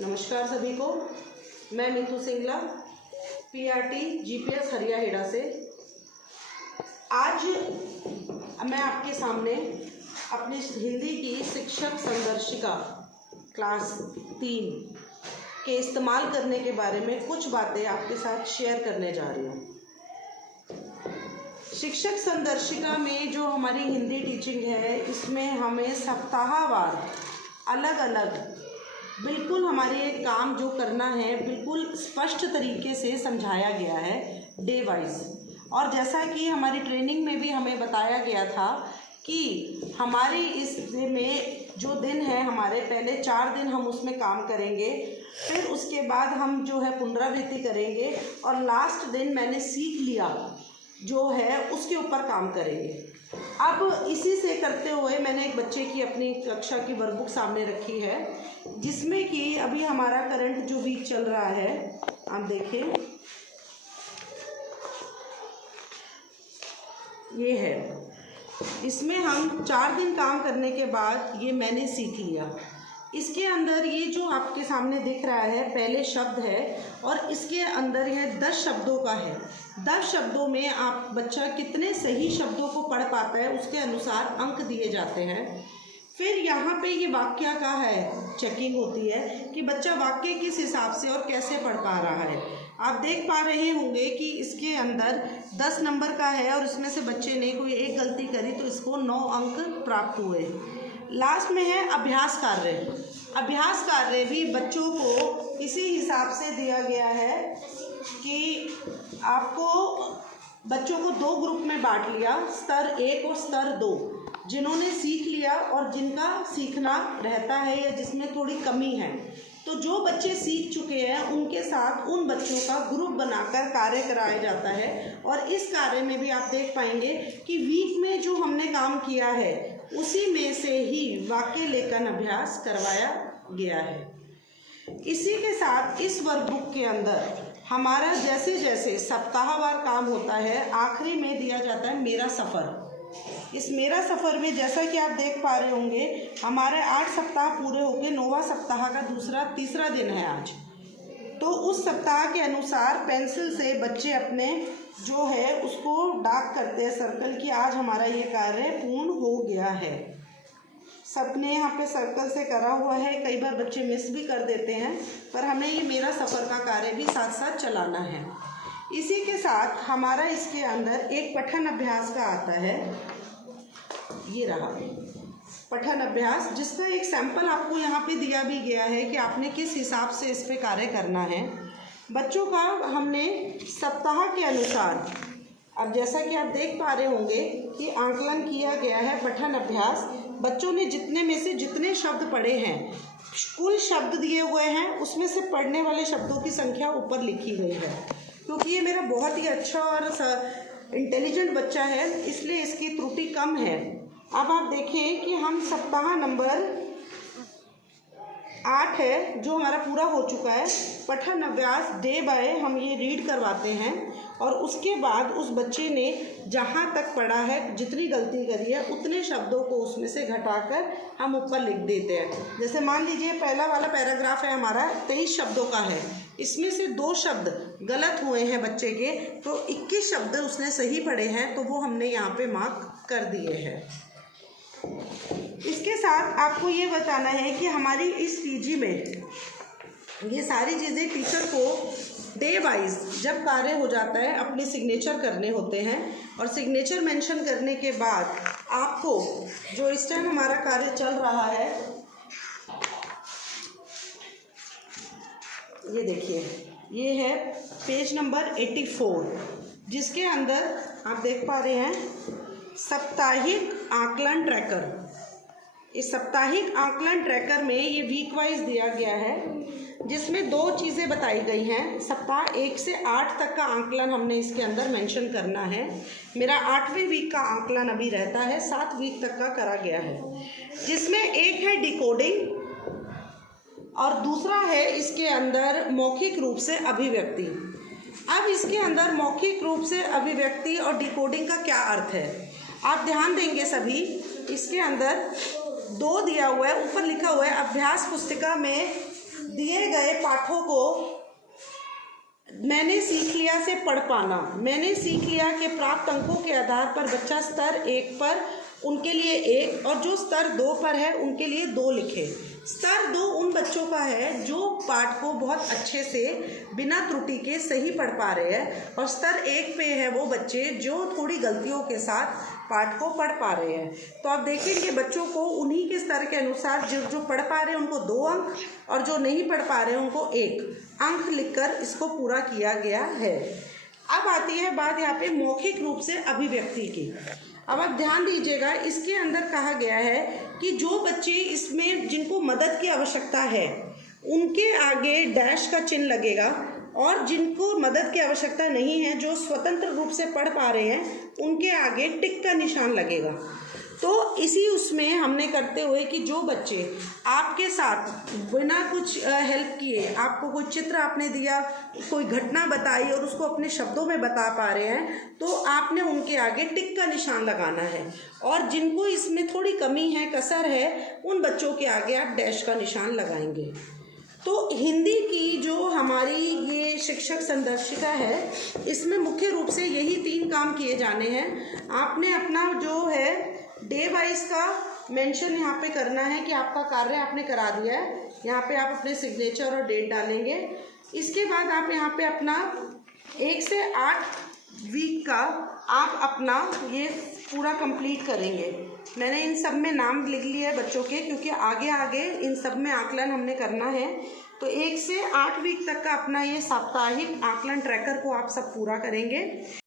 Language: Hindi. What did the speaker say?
नमस्कार सभी को। मैं नीतू सिंगला पीआरटी जीपीएस हरियाहेड़ा से। आज मैं आपके सामने अपनी हिंदी की शिक्षक संदर्शिका क्लास 3 के इस्तेमाल करने के बारे में कुछ बातें आपके साथ शेयर करने जा रही हूँ। शिक्षक संदर्शिका में जो हमारी हिंदी टीचिंग है, इसमें हमें सप्ताहवार अलग अलग बिल्कुल हमारे काम जो करना है बिल्कुल स्पष्ट तरीके से समझाया गया है डे वाइज। और जैसा कि हमारी ट्रेनिंग में भी हमें बताया गया था कि हमारे इस में जो दिन है, हमारे पहले 4 दिन हम उसमें काम करेंगे, फिर उसके बाद हम जो है पुनरावृत्ति करेंगे और लास्ट दिन मैंने सीख लिया जो है उसके ऊपर काम करेंगे। अब इसी से करते हुए मैंने एक बच्चे की अपनी कक्षा की वर्कबुक सामने रखी है, जिसमें कि अभी हमारा करंट जो वीक चल रहा है, आप देखें ये है। इसमें हम 4 दिन काम करने के बाद ये मैंने सीख लिया। इसके अंदर ये जो आपके सामने दिख रहा है पहले शब्द है और इसके अंदर यह 10 शब्दों का है। 10 शब्दों में आप बच्चा कितने सही शब्दों को पढ़ पाता है उसके अनुसार अंक दिए जाते हैं। फिर यहाँ पे ये वाक्य का है, चेकिंग होती है कि बच्चा वाक्य किस हिसाब से और कैसे पढ़ पा रहा है। आप देख पा रहे होंगे कि इसके अंदर 10 नंबर का है और इसमें से बच्चे ने कोई एक गलती करी तो इसको 9 अंक प्राप्त हुए। लास्ट में है अभ्यास कार्य। अभ्यास कार्य भी बच्चों को इसी हिसाब से दिया गया है कि आपको बच्चों को 2 ग्रुप में बांट लिया, स्तर 1 और स्तर 2। जिन्होंने सीख लिया और जिनका सीखना रहता है या जिसमें थोड़ी कमी है, तो जो बच्चे सीख चुके हैं उनके साथ उन बच्चों का ग्रुप बनाकर कार्य कराया जाता है। और इस कार्य में भी आप देख पाएंगे कि वीक में जो हमने काम किया है उसी में से ही वाक्य लेखन अभ्यास करवाया गया है। इसी के साथ इस वर्कबुक के अंदर हमारा जैसे जैसे सप्ताहवार काम होता है, आखिरी में दिया जाता है मेरा सफ़र। इस मेरा सफ़र में जैसा कि आप देख पा रहे होंगे, हमारे 8 सप्ताह पूरे हो गए, 9वां सप्ताह का तीसरा दिन है आज। तो उस सप्ताह के अनुसार पेंसिल से बच्चे अपने जो है उसको डार्क करते हैं सर्कल कि आज हमारा ये कार्य पूर्ण हो गया है। सबने यहाँ पे सर्कल से करा हुआ है। कई बार बच्चे मिस भी कर देते हैं, पर हमें ये मेरा सफ़र का कार्य भी साथ साथ चलाना है। इसी के साथ हमारा इसके अंदर एक पठन अभ्यास का आता है, ये रहा पठन अभ्यास, जिसका एक सैंपल आपको यहाँ पे दिया भी गया है कि आपने किस हिसाब से इस पे कार्य करना है। बच्चों का हमने सप्ताह के अनुसार, अब जैसा कि आप देख पा रहे होंगे कि आंकलन किया गया है पठन अभ्यास। बच्चों ने जितने में से जितने शब्द पढ़े हैं, कुल शब्द दिए हुए हैं, उसमें से पढ़ने वाले शब्दों की संख्या ऊपर लिखी गई है। क्योंकि ये मेरा बहुत ही अच्छा और इंटेलिजेंट बच्चा है, इसलिए इसकी त्रुटि कम है। अब आप देखें कि हम सप्ताह नंबर 8 है जो हमारा पूरा हो चुका है। पठन अभ्यास डे बाय हम ये रीड करवाते हैं और उसके बाद उस बच्चे ने जहाँ तक पढ़ा है, जितनी गलती करी है, उतने शब्दों को उसमें से घटाकर हम ऊपर लिख देते हैं। जैसे मान लीजिए पहला वाला पैराग्राफ है हमारा 23 शब्दों का है, इसमें से 2 शब्द गलत हुए हैं बच्चे के, तो 21 शब्द उसने सही पढ़े हैं, तो वो हमने यहाँ पे मार्क कर दिए हैं। इसके साथ आपको ये बताना है कि हमारी इस पीजी में ये सारी चीज़ें टीचर को डे वाइज जब कार्य हो जाता है अपने सिग्नेचर करने होते हैं। और सिग्नेचर मेंशन करने के बाद आपको जो इस टाइम हमारा कार्य चल रहा है, ये देखिए, ये है पेज नंबर 84, जिसके अंदर आप देख पा रहे हैं साप्ताहिक आकलन ट्रैकर। इस साप्ताहिक आकलन ट्रैकर में ये वीक वाइज दिया गया है, जिसमें 2 चीज़ें बताई गई हैं। सप्ताह 1 से 8 तक का आकलन हमने इसके अंदर मेंशन करना है। मेरा 8वें वीक का आकलन अभी रहता है, 7 वीक तक का करा गया है, जिसमें एक है डिकोडिंग और दूसरा है इसके अंदर मौखिक रूप से अभिव्यक्ति। अब इसके अंदर मौखिक रूप से अभिव्यक्ति और डिकोडिंग का क्या अर्थ है, आप ध्यान देंगे सभी। इसके अंदर 2 दिया हुआ है, ऊपर लिखा हुआ है अभ्यास पुस्तिका में दिए गए पाठों को मैंने सीख लिया से पढ़ पाना। मैंने सीख लिया कि प्राप्त अंकों के आधार पर बच्चा स्तर 1 पर उनके लिए 1 और जो स्तर 2 पर है उनके लिए 2 लिखे। स्तर 2 उन बच्चों का है जो पाठ को बहुत अच्छे से बिना त्रुटि के सही पढ़ पा रहे हैं, और स्तर 1 पे है वो बच्चे जो थोड़ी गलतियों के साथ पाठ को पढ़ पा रहे हैं। तो आप देखेंगे बच्चों को उन्हीं के स्तर के अनुसार जो पढ़ पा रहे हैं उनको 2 अंक और जो नहीं पढ़ पा रहे हैं उनको 1 अंक लिखकर इसको पूरा किया गया है। अब आती है बात यहाँ पे मौखिक रूप से अभिव्यक्ति की। अब आप ध्यान दीजिएगा, इसके अंदर कहा गया है कि जो बच्चे इसमें जिनको मदद की आवश्यकता है उनके आगे डैश का चिन्ह लगेगा, और जिनको मदद की आवश्यकता नहीं है, जो स्वतंत्र रूप से पढ़ पा रहे हैं, उनके आगे टिक का निशान लगेगा। तो इसी उसमें हमने करते हुए कि जो बच्चे आपके साथ बिना कुछ हेल्प किए, आपको कोई चित्र आपने दिया, कोई घटना बताई और उसको अपने शब्दों में बता पा रहे हैं, तो आपने उनके आगे टिक का निशान लगाना है, और जिनको इसमें थोड़ी कमी है, कसर है, उन बच्चों के आगे आप डैश का निशान लगाएंगे। तो हिंदी की जो हमारी ये शिक्षक संदर्शिका है, इसमें मुख्य रूप से यही 3 काम किए जाने हैं। आपने अपना जो है डे वाइज का मेंशन यहाँ पे करना है कि आपका कार्य आपने करा दिया है। यहाँ पे आप अपने सिग्नेचर और डेट डालेंगे। इसके बाद आप यहाँ पे अपना 1 से 8 वीक का आप अपना ये पूरा कंप्लीट करेंगे। मैंने इन सब में नाम लिख लिए है बच्चों के, क्योंकि आगे आगे इन सब में आकलन हमने करना है। तो 1 से 8 वीक तक का अपना ये साप्ताहिक आकलन ट्रैकर को आप सब पूरा करेंगे।